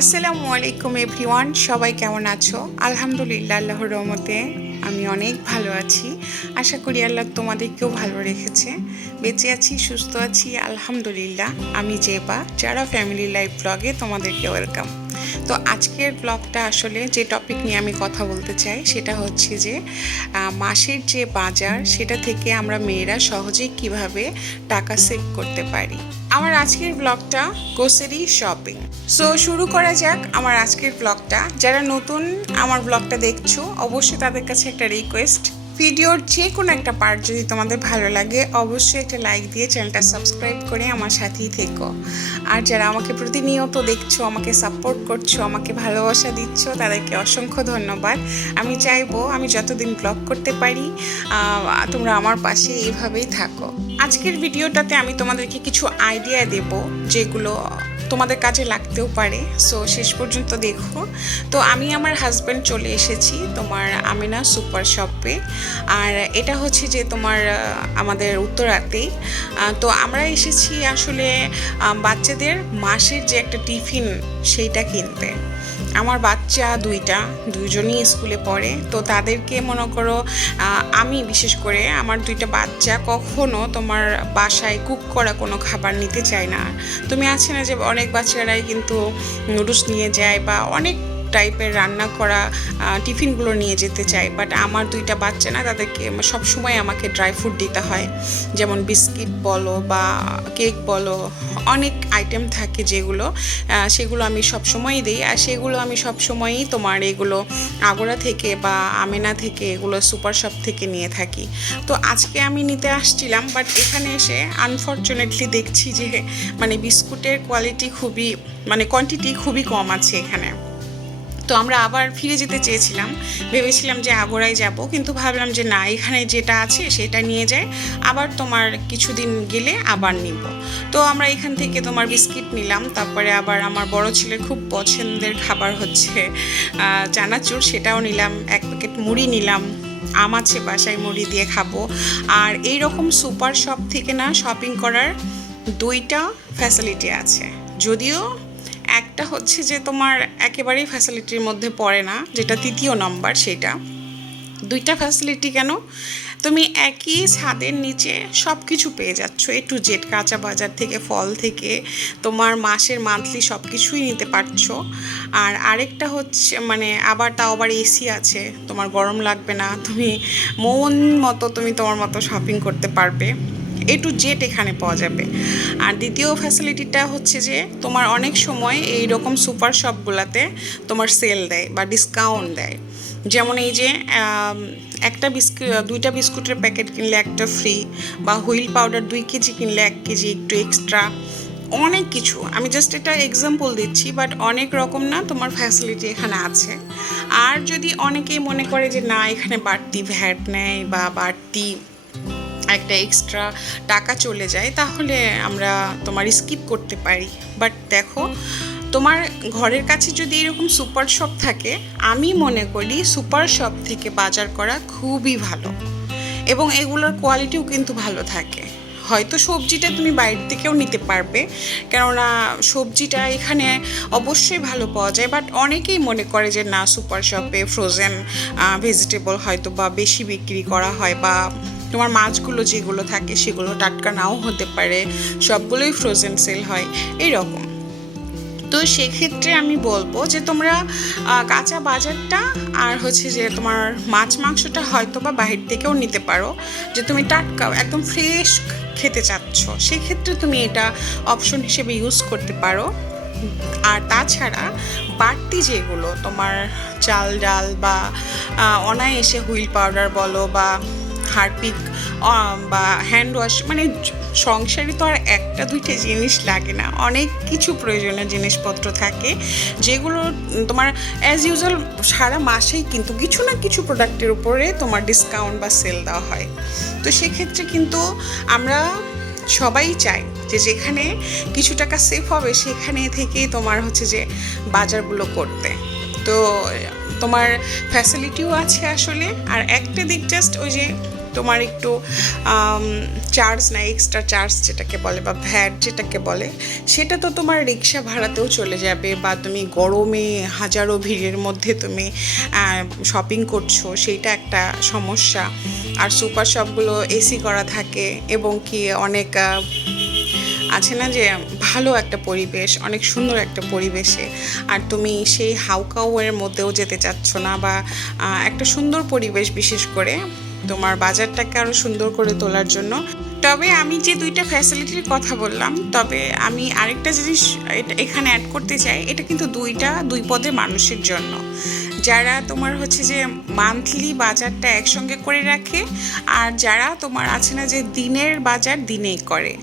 আসসালামু আলাইকুম এভরিওয়ান, সবাই কেমন আছো? আলহামদুলিল্লাহ, আল্লাহর রহমতে আমি অনেক ভালো আছি। আশা করি আল্লাহ তোমাদেরকেও ভালো রেখেছে। বেঁচে আছি, সুস্থ আছি, আলহামদুলিল্লাহ। আমি জেবা, যারা ফ্যামিলি লাইফ ব্লগে তোমাদেরকে ওয়েলকাম। তো আজকের ব্লগটা আসলে যে টপিক নিয়ে আমি কথা বলতে চাই সেটা হচ্ছে যে মাসের যে বাজার সেটা থেকে আমরা মেয়েরা সহজেই কিভাবে টাকা সেভ করতে পারি। আমার আজকের ব্লগটা গ্রোসারি শপিং। সো শুরু করা যাক আমার আজকের ব্লগটা। যারা নতুন আমার ব্লগটা দেখছো, অবশ্যই তাদের কাছে একটা রিকোয়েস্ট, ভিডিওর যে কোনো একটা পার্ট যদি তোমাদের ভালো লাগে অবশ্যই একটা লাইক দিয়ে চ্যানেলটা সাবস্ক্রাইব করে আমার সাথেই থেকো। আর যারা আমাকে প্রতিনিয়ত দেখছো, আমাকে সাপোর্ট করছো, আমাকে ভালোবাসা দিচ্ছ, তাদেরকে অসংখ্য ধন্যবাদ। আমি চাইবো আমি যতদিন ব্লগ করতে পারি তোমরা আমার পাশে এইভাবেই থাকো। আজকের ভিডিওটাতে আমি তোমাদেরকে কিছু আইডিয়া দেব যেগুলো তোমাদের কাজে লাগতেও পারে। সো শেষ পর্যন্ত দেখো। তো আমি আমার হাজব্যান্ড চলে এসেছি তোমার আমিনা সুপার শপে। আর এটা হচ্ছে যে তোমার আমাদের উত্তরাতেই। তো আমরা এসেছি আসলে বাচ্চাদের মাসের যে একটা টিফিন সেইটা কিনতে। আমার বাচ্চা দুইজনই স্কুলে পড়ে। তো তাদেরকে মনে করো আমি বিশেষ করে আমার দুইটা বাচ্চা কখনো তোমার বাসায় কুক করা কোনো খাবার নিতে চায় না। তুমি আছে না যে অনেক বাচ্চারাই কিন্তু নুডলস নিয়ে যায় বা অনেক টাইপের রান্না করা টিফিনগুলো নিয়ে যেতে চাই, বাট আমার দুইটা বাচ্চা না, তাদেরকে সবসময় আমাকে ড্রাই ফ্রুট দিতে হয়। যেমন বিস্কিট বলো বা কেক বলো, অনেক আইটেম থাকে যেগুলো সেগুলো আমি সবসময়ই দিই। আর সেগুলো আমি সবসময়ই তোমার এগুলো আগোড়া থেকে বা আমেনা থেকে এগুলো সুপার শপ থেকে নিয়ে থাকি। তো আজকে আমি নিতে আসছিলাম, বাট এখানে এসে আনফর্চুনেটলি দেখছি যে মানে বিস্কুটের কোয়ালিটি খুবই কোয়ান্টিটি খুবই কম আছে এখানে। তো আমরা আবার ফিরে যেতে চেয়েছিলাম, ভেবেছিলাম যে আগোড়ায় যাব, কিন্তু ভাবলাম যে না, এখানে যেটা আছে সেটা নিয়ে যায়, আবার তোমার কিছুদিন গেলে আবার নিব। তো আমরা এখান থেকে তোমার বিস্কিট নিলাম, তারপরে আবার আমার বড় ছেলের খুব পছন্দের খাবার হচ্ছে চানাচুর, সেটাও নিলাম। এক প্যাকেট মুড়ি নিলাম, আম আছে বাসায়, মুড়ি দিয়ে খাবো। আর এই রকম সুপার শপ থেকে না শপিং করার দুইটা ফ্যাসিলিটি আছে, যদিও একটা হচ্ছে যে তোমার একেবারেই ফ্যাসিলিটির মধ্যে পড়ে না, যেটা তৃতীয় নম্বর। সেটা দুইটা ফ্যাসিলিটি কেন, তুমি একই ছাদের নিচে সব কিছু পেয়ে যাচ্ছ, এ টু জেড, কাঁচা বাজার থেকে ফল থেকে তোমার মাসের মান্থলি সব কিছুই নিতে পারছো। আর আরেকটা হচ্ছে আবার এসি আছে, তোমার গরম লাগবে না, তুমি মন মতো তুমি তোমার মতো শপিং করতে পারবে, এ টু জেড এখানে পাওয়া যাবে। আর দ্বিতীয় ফ্যাসিলিটিটা হচ্ছে যে তোমার অনেক সময় এই রকম সুপার শপগুলোতে তোমার সেল দেয় বা ডিসকাউন্ট দেয়। যেমন এই যে দুইটা বিস্কুটের প্যাকেট কিনলে একটা ফ্রি, বা হুইল পাউডার 2 কেজি কিনলে 1 কেজি একটু এক্সট্রা, অনেক কিছু। আমি জাস্ট এটা এক্সাম্পল দিচ্ছি, বাট অনেক রকম না তোমার ফ্যাসিলিটি এখানে আছে। আর যদি অনেকেই মনে করে যে না, এখানে বাড়তি ভ্যাট নেয় বা বাড়তি একটা এক্সট্রা টাকা চলে যায়, তাহলে আমরা তোমার স্কিপ করতে পারি। বাট দেখো, তোমার ঘরের কাছে যদি এরকম সুপার শপ থাকে, আমি মনে করি সুপার শপ থেকে বাজার করা খুবই ভালো, এবং এগুলোর কোয়ালিটিও কিন্তু ভালো থাকে। হয়তো সবজিটা তুমি বাইরে থেকেও নিতে পারবে, কেননা সবজিটা এখানে অবশ্যই ভালো পাওয়া যায়, বাট অনেকেই মনে করে যে না, সুপার শপে ফ্রোজেন ভেজিটেবল হয়তো বা বেশি বিক্রি করা হয়, বা তোমার মাছগুলো যেগুলো থাকে সেগুলো টাটকা নাও হতে পারে, সবগুলোই ফ্রোজেন সেল হয় এইরকম। তো সেক্ষেত্রে আমি বলবো যে তোমরা কাঁচা বাজারটা আর হচ্ছে যে তোমার মাছ মাংসটা হয়তো বা বাহির থেকেও নিতে পারো, যে তুমি টাটকা একদম ফ্রেশ খেতে চাচ্ছ, সেক্ষেত্রে তুমি এটা অপশন হিসেবে ইউজ করতে পারো। আর তাছাড়া বাড়তি যেগুলো তোমার চাল ডাল বা অনায়াসে হুইল পাউডার বলো বা হারপিক বা হ্যান্ড ওয়াশ, সংসারে তো আর একটা দুইটা জিনিস লাগে না, অনেক কিছু প্রয়োজনীয় জিনিসপত্র থাকে যেগুলো তোমার অ্যাজ ইউজুয়াল সারা মাসেই কিন্তু কিছু না কিছু প্রোডাক্টের উপরে তোমার ডিসকাউন্ট বা সেল দেওয়া হয়। তো সেক্ষেত্রে কিন্তু আমরা সবাই চাই যে যেখানে কিছু টাকা সেভ হবে সেখানে থেকেই তোমার হচ্ছে যে বাজারগুলো করতে। তো তোমার ফ্যাসিলিটিও আছে আসলে। আর একটা দিক জাস্ট ওই যে তোমার একটু চার্জ না, এক্সট্রা চার্জ যেটাকে বলে বা ভ্যাট যেটাকে বলে, সেটা তো তোমার রিক্সা ভাড়াতেও চলে যাবে, বা তুমি গরমে হাজারো ভিড়ের মধ্যে তুমি শপিং করছো, সেইটা একটা সমস্যা। আর সুপার শপগুলো এসি করা থাকে এবং কি অনেক আছে না যে ভালো একটা পরিবেশ, অনেক সুন্দর একটা পরিবেশে, আর তুমি সেই হাউকাউয়ের মধ্যেও যেতে চাচ্ছ না, বা একটা সুন্দর পরিবেশ, বিশেষ করে তোমার বাজারটাকে আরও সুন্দর করে তোলার জন্য। তবে আমি যে দুইটা ফ্যাসিলিটির কথা বললাম, তবে আমি আরেকটা জিনিস এখানে অ্যাড করতে চাই, এটা কিন্তু দুই পদের মানুষের জন্য, যারা তোমার হচ্ছে যে মান্থলি বাজারটা একসঙ্গে করে রাখে, আর যারা তোমার আছে না যে দিনের বাজার দিনেই করে।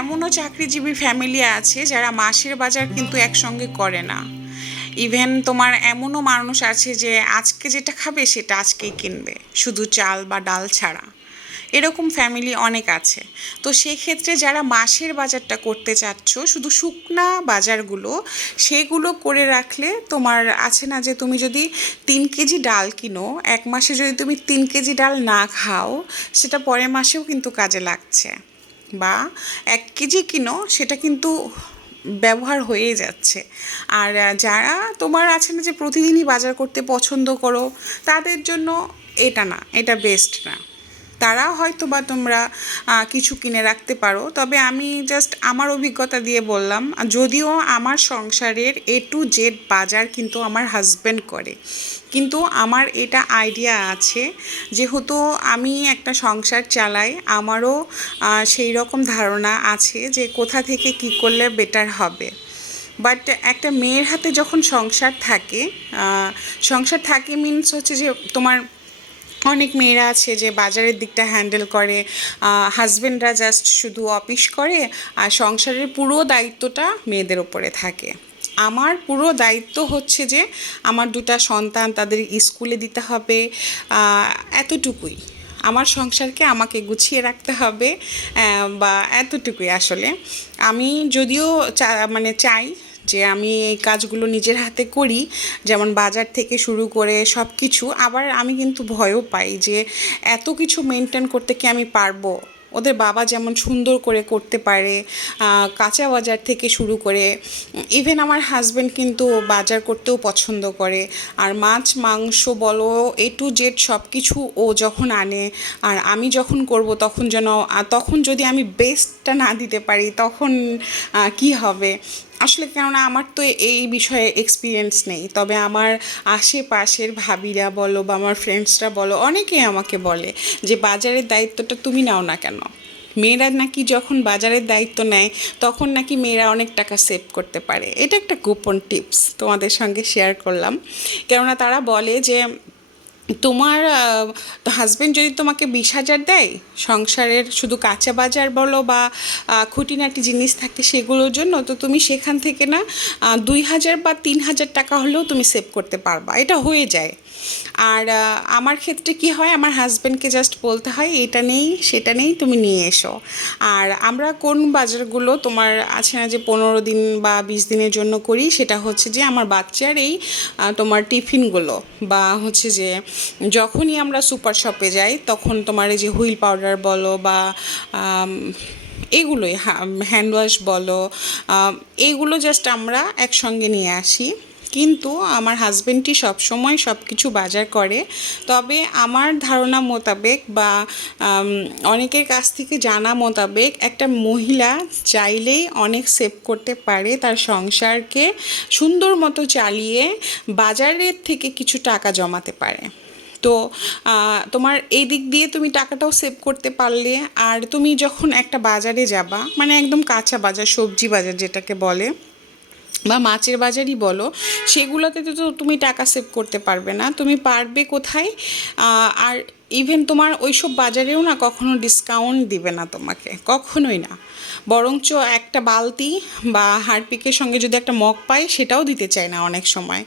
এমনও চাকরিজীবী ফ্যামিলি আছে যারা মাসের বাজার কিন্তু একসঙ্গে করে না। ইভেন তোমার এমনও মানুষ আছে যে আজকে যেটা খাবে সেটা আজকেই কিনবে, শুধু চাল বা ডাল ছাড়া। এরকম ফ্যামিলি অনেক আছে। তো সেক্ষেত্রে যারা মাসের বাজারটা করতে চাচ্ছ, শুধু শুকনা বাজারগুলো, সেগুলো করে রাখলে তোমার আছে না যে তুমি যদি 3 কেজি ডাল কিনো, এক মাসে যদি তুমি 3 কেজি ডাল না খাও, সেটা পরের মাসেও কিন্তু কাজে লাগছে। বা 1 কেজি কিনো, সেটা কিন্তু ব্যবহার হয়ে যাচ্ছে। আর যারা তোমার আছে না যে প্রতিদিনই বাজার করতে পছন্দ করো, তাদের জন্য এটা না, এটা বেস্ট না। তারা হয়তো বা তোমরা কিছু কিনে রাখতে পারো, তবে আমি জাস্ট আমার অভিজ্ঞতা দিয়ে বললাম। যদিও আমার সংসারের A to Z বাজার কিন্তু আমার হাজব্যান্ড করে, কিন্তু আমার এটা আইডিয়া আছে, যেহেতু আমি একটা সংসার চালাই, আমারও সেই রকম ধারণা আছে যে কোথা থেকে কী করলে বেটার হবে। বাট একটা মেয়ের হাতে যখন সংসার থাকে মিনস হচ্ছে যে তোমার অনেক মেয়েরা আছে যে বাজারের দিকটা হ্যান্ডেল করে, হাজবেন্ডরা জাস্ট শুধু অফিস করে, আর সংসারের পুরো দায়িত্বটা মেয়েদের ওপরে থাকে। আমার পুরো দায়িত্ব হচ্ছে যে আমার 2টা সন্তান, তাদের স্কুলে দিতে হবে, এতটুকুই। আমার সংসারকে আমাকে গুছিয়ে রাখতে হবে, বা এতটুকুই আসলে। আমি যদিও চাই যে আমি এই কাজগুলো নিজের হাতে করি, যেমন বাজার থেকে শুরু করে সব কিছু, আবার আমি কিন্তু ভয়ও পাই যে এত কিছু মেনটেন করতে কি আমি পারবো। ওদের বাবা যেমন সুন্দর করে করতে পারে, কাঁচা বাজার থেকে শুরু করে, ইভেন আমার হাজব্যান্ড কিন্তু বাজার করতেও পছন্দ করে। আর মাছ মাংস বলো, A to Z সব কিছু ও যখন আনে, আর আমি যখন করব তখন যদি আমি বেস্টটা না দিতে পারি, তখন কি হবে আসলে। কেননা আমার তো এই বিষয়ে এক্সপিরিয়েন্স নেই, তবে আমার আশেপাশের ভাবিরা বলো বা আমার ফ্রেন্ডসরা বলো, অনেকেই আমাকে বলে যে বাজারের দায়িত্বটা তুমি নাও না কেন। মেয়েরা নাকি যখন বাজারের দায়িত্ব নেয়, তখন নাকি মেয়েরা অনেক টাকা সেভ করতে পারে। এটা একটা গোপন টিপস তোমাদের সঙ্গে শেয়ার করলাম। কেননা তারা বলে যে তোমার হাজব্যান্ড যদি তোমাকে 20,000 দেয় সংসারের শুধু কাঁচা বাজার বলো বা খুঁটিনাটি জিনিস থাকে সেগুলোর জন্য, তো তুমি সেখান থেকে না 2,000 বা 3,000 টাকা হলেও তুমি সেভ করতে পারবা, এটা হয়ে যায়। আর আমার ক্ষেত্রে কি হয়, আমার হাজব্যান্ডকে জাস্ট বলতে হয় এটা নেই সেটা নেই, তুমি নিয়ে এসো। আর আমরা কোন বাজারগুলো তোমার আছে না যে 15 দিন বা 20 দিনের জন্য করি, সেটা হচ্ছে যে আমার বাচ্চার এই তোমার টিফিনগুলো, বা হচ্ছে যে যখনই আমরা সুপার শপে যাই, তখন তোমার এই যে হুইল পাউডার বলো বা এগুলোই হ্যান্ড ওয়াশ বলো, এইগুলো জাস্ট আমরা একসঙ্গে নিয়ে আসি। কিন্তু আমার হাজব্যান্ডই সবসময় সব কিছু বাজার করে। তবে আমার ধারণা মোতাবেক বা অনেকের কাছ থেকে জানা মোতাবেক, একটা মহিলা চাইলেই অনেক সেভ করতে পারে, তার সংসারকে সুন্দর মতো চালিয়ে বাজারের থেকে কিছু টাকা জমাতে পারে। তো তোমার এই দিক দিয়ে তুমি টাকাটাও সেভ করতে পারলে। আর তুমি যখন একটা বাজারে যাবা, মানে একদম কাঁচা বাজার, সবজি বাজার যেটাকে বলে, বা মাছের বাজারই বলো, সেগুলোতে তো তুমি টাকা সেভ করতে পারবে না। তুমি পারবে কোথায়? আর ইভেন তোমার ওইসব বাজারেও না কখনো ডিসকাউন্ট দিবে না তোমাকে, কখনোই না। বরঞ্চ একটা বালতি বা হারপিকের সঙ্গে যদি একটা মগ পাই, সেটাও দিতে চায় না অনেক সময়।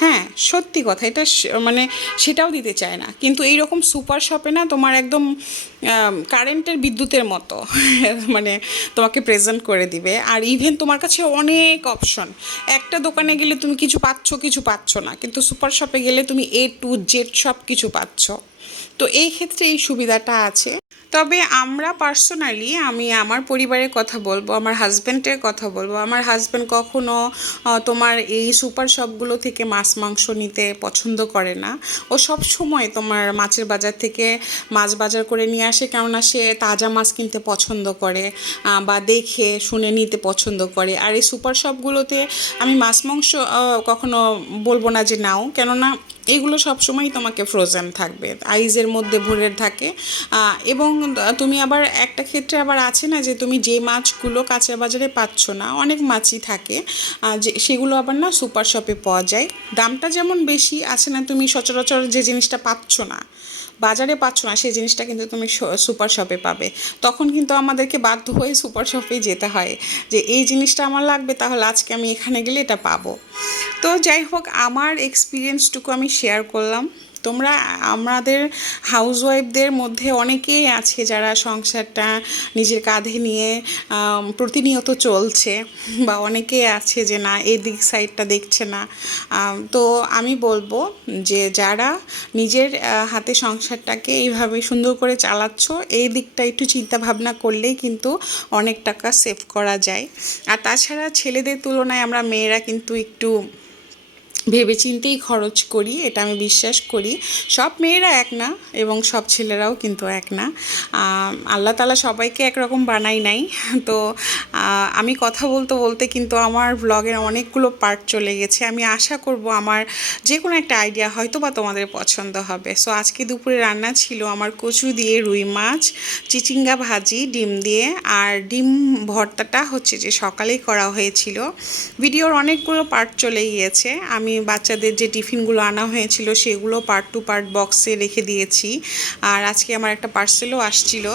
হ্যাঁ, সত্যি কথা, এটা মানে সেটাও দিতে চায় না। কিন্তু এইরকম সুপার শপে না তোমার একদম কারেন্টের বিদ্যুতের মতো মানে তোমাকে প্রেজেন্ট করে দিবে। আর ইভেন তোমার কাছে অনেক অপশন, একটা দোকানে গেলে তুমি কিছু পাচ্ছ না, কিন্তু সুপার শপে গেলে তুমি A to Z সব কিছু পাচ্ছ। তো এই ক্ষেত্রে এই সুবিধাটা আছে। তবে আমরা পার্সোনালি, আমি আমার পরিবারের কথা বলবো, আমার হাজব্যান্ডের কথা বলবো। আমার হাজব্যান্ড কখনো তোমার এই সুপার শপগুলো থেকে মাছ মাংস নিতে পছন্দ করে না। ও সব সময় তোমার মাছের বাজার থেকে মাছ বাজার করে নিয়ে আসে, কেননা সে তাজা মাছ কিনতে পছন্দ করে বা দেখে শুনে নিতে পছন্দ করে। আর এই সুপার শপগুলোতে আমি মাছ মাংস কখনো বলবো না যে নাও, কেননা এগুলো সবসময়ই তোমাকে ফ্রোজেন থাকবে, আইসের মধ্যে ভরে থাকে। এবং তুমি আবার একটা ক্ষেত্রে আবার আছে না যে তুমি যে মাছগুলো কাঁচা বাজারে পাচ্ছ না, অনেক মাছই থাকে যে সেগুলো আবার না সুপার শপে পাওয়া যায়। দামটা যেমন বেশি আছে না, তুমি সচরাচর যে জিনিসটা পাচ্ছ না, বাজারে পাচ্ছ না, সেই জিনিসটা কিন্তু তুমি সুপার শপে পাবে। তখন কিন্তু আমাদেরকে বাধ্য হয়ে সুপার শপেই যেতে হয় যে এই জিনিসটা আমার লাগবে, তাহলে আজকে আমি এখানে গেলে এটা পাবো। তো যাই হোক, আমার এক্সপিরিয়েন্সটুকু আমি শেয়ার করলাম। তোমরা, আমাদের হাউসওয়াইফদের মধ্যে অনেকেই আছে যারা সংসারটা নিজের কাঁধে নিয়ে প্রতিনিয়ত চলছে, বা অনেকেই আছে যে না এদিক সাইডটা দেখছে না। তো আমি বলবো যে যারা নিজের হাতে সংসারটাকে এইভাবে সুন্দর করে চালাচ্ছ, এই দিকটা একটু চিন্তা ভাবনা করলেই কিন্তু অনেক টাকা সেভ করা যায়। আর তাছাড়া ছেলেদের তুলনায় আমরা মেয়েরা কিন্তু একটু ভেবেচিন্তেই খরচ করি, এটা আমি বিশ্বাস করি। সব মেয়েরা এক না এবং সব ছেলেরাও কিন্তু এক না। আল্লাহ তাআলা সবাইকে একরকম বানাই নাই। তো আমি কথা বলতে বলতে কিন্তু আমার ব্লগের অনেকগুলো পার্ট চলে গেছে। আমি আশা করব আমার যে কোনো একটা আইডিয়া হয়তো বা তোমাদের পছন্দ হবে। সো আজকে দুপুরে রান্না ছিল আমার কচু দিয়ে রুই মাছ, চিচিঙ্গা ভাজি ডিম দিয়ে, আর ডিম ভর্তাটা হচ্ছে যে সকালেই করা হয়েছিল। ভিডিওর অনেকগুলো পার্ট চলে গিয়েছে। আমি বাচ্চাদের যে টিফিনগুলো আনা হয়েছিল সেগুলো পার্ট টু পার্ট বক্সে রেখে দিয়েছি। আর আজকে আমার একটা পার্সেলও আসছিল।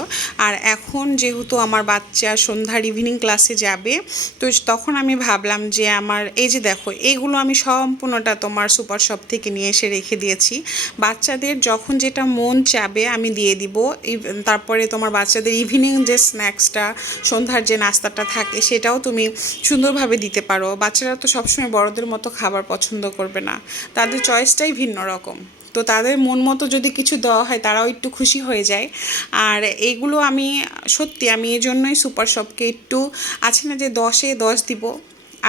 আর এখন যেহেতু আমার বাচ্চা সন্ধ্যার ইভিনিং ক্লাসে যাবে, তো তখন আমি ভাবলাম যে আমার এই যে দেখো, এইগুলো আমি সম্পূর্ণটা তোমার সুপার শপ থেকে নিয়ে এসে রেখে দিয়েছি। বাচ্চাদের যখন যেটা মন চাবে আমি দিয়ে দিব। তারপরে তোমার বাচ্চাদের ইভিনিং যে স্ন্যাক্সটা, সন্ধ্যার যে নাস্তাটা থাকে, সেটাও তুমি সুন্দরভাবে দিতে পারো। বাচ্চারা তো সবসময় বড়দের মতো খাবার পছন্দ করবে না, তাদের চয়েসটাই ভিন্ন রকম। তো তাদের মন মতো যদি কিছু দেওয়া হয়, তারাও একটু খুশি হয়ে যায়। আর এইগুলো আমি সত্যি, আমি এই জন্যই সুপার শপকে একটু, আছে না যে 10-এ 10 দিব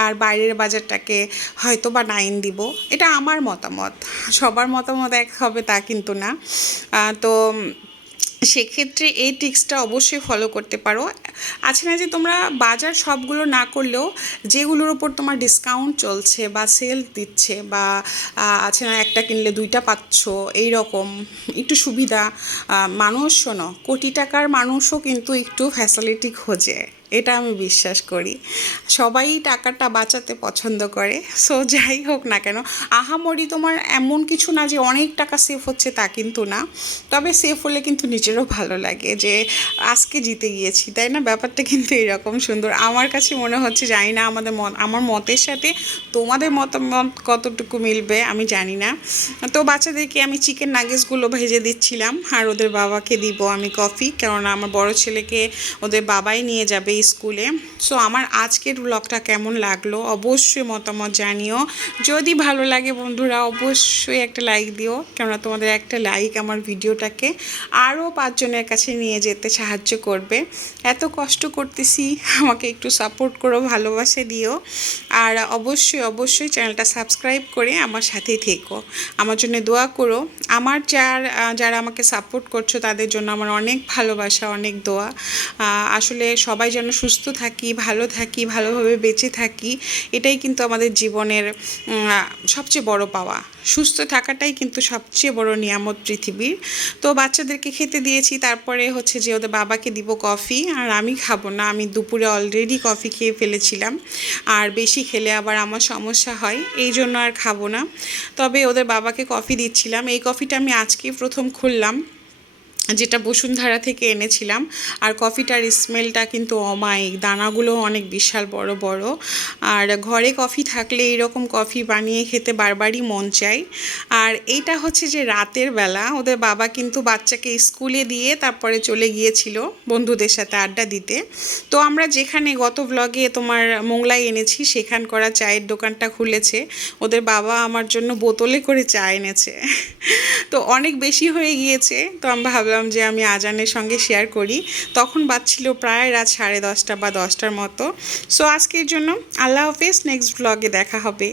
আর বাইরের বাজারটাকে হয়তো বা 9 দিব। এটা আমার মতামত, সবার মতামত এক হবে তা কিন্তু না। তো সেক্ষেত্রে এই টিক্সটা অবশ্যই ফলো করতে পারো। আছে না যে তোমরা বাজার সবগুলো না করলেও যেগুলোর ওপর তোমার ডিসকাউন্ট চলছে বা সেল দিচ্ছে, বা আছে না একটা কিনলে দুইটা পাচ্ছ, এই রকম একটু সুবিধা। মানুষ, শোনো, কোটি টাকার মানুষও কিন্তু একটু ফ্যাসিলিটি খোঁজে, এটা আমি বিশ্বাস করি। সবাই টাকাটা বাঁচাতে পছন্দ করে। সো যাই হোক না কেন, আহামরি তোমার এমন কিছু না যে অনেক টাকা সেভ হচ্ছে, তা কিন্তু না। তবে সেভ হলে কিন্তু নিজেরও ভালো লাগে যে আজকে জিতে গিয়েছি, তাই না? ব্যাপারটা কিন্তু এরকম সুন্দর আমার কাছে মনে হচ্ছে। জানি না আমার মতের সাথে তোমাদের মতামত কতটুকু মিলবে আমি জানি না। তো বাচ্চাদেরকে আমি চিকেন নাগেটসগুলো ভেজে দিচ্ছিলাম, আর ওদের বাবাকে দিব আমি কফি, কেননা আমার বড় ছেলেকে ওদের বাবাই নিয়ে যাবে স্কুলে। সো আমার আজকের ব্লগটা কেমন লাগলো অবশ্যই মতামত জানিও। যদি ভালো লাগে বন্ধুরা, অবশ্যই একটা লাইক দিও, কেননা তোমাদের একটা লাইক আমার ভিডিওটাকে আরও 5 জনের কাছে নিয়ে যেতে সাহায্য করবে। এত কষ্ট করতেছি, আমাকে একটু সাপোর্ট করো, ভালোবাসা দিও। আর অবশ্যই অবশ্যই চ্যানেলটা সাবস্ক্রাইব করে আমার সাথেই থেকো, আমার জন্য দোয়া করো। আমার যারা আমাকে সাপোর্ট করছো তাদের জন্য আমার অনেক ভালোবাসা, অনেক দোয়া। আসলে সবাই যেন সুস্থ থাকি, ভালো থাকি, ভালোভাবে বেঁচে থাকি, এটাই কিন্তু আমাদের জীবনের সবচেয়ে বড় পাওয়া। সুস্থ থাকাটাই কিন্তু সবচেয়ে বড় নিয়ামত পৃথিবীর। তো বাচ্চাদেরকে খেতে দিয়েছি, তারপরে হচ্ছে যে ওদের বাবাকে দিব কফি, আর আমি খাবো না, আমি দুপুরে অলরেডি কফি খেয়ে ফেলেছিলাম। আর বেশি খেলে আবার আমার সমস্যা হয়, এই জন্য আর খাবো না। তবে ওদের বাবাকে কফি দিচ্ছিলাম। এই কফিটা আমি আজকেই প্রথম খুললাম, যেটা বসুন্ধরা থেকে এনেছিলাম। আর কফিটার স্মেলটা কিন্তু অমায়িক, দানাগুলো অনেক বিশাল বড় বড়। আর ঘরে কফি থাকলে এরকম কফি বানিয়ে খেতে বারবারই মন চায়। আর এইটা হচ্ছে যে রাতের বেলা ওদের বাবা কিন্তু বাচ্চাকে স্কুলে দিয়ে তারপরে চলে গিয়েছিল বন্ধুদের সাথে আড্ডা দিতে। তো আমরা যেখানে গত ব্লগে তোমার মোংলায় এনেছি সেখান করা চায়ের দোকানটা খুলেছে, ওদের বাবা আমার জন্য বোতলে করে চা এনেছে। তো অনেক বেশি হয়ে গিয়েছে, তো আমি ভাবলাম যে আমি আজানের সঙ্গে শেয়ার করি। তখন বাজছিল প্রায় রাত 10:30 বা 10টার মতো। সো আজকের জন্য আল্লাহ হাফেজ, নেক্সট ব্লগে দেখা হবে।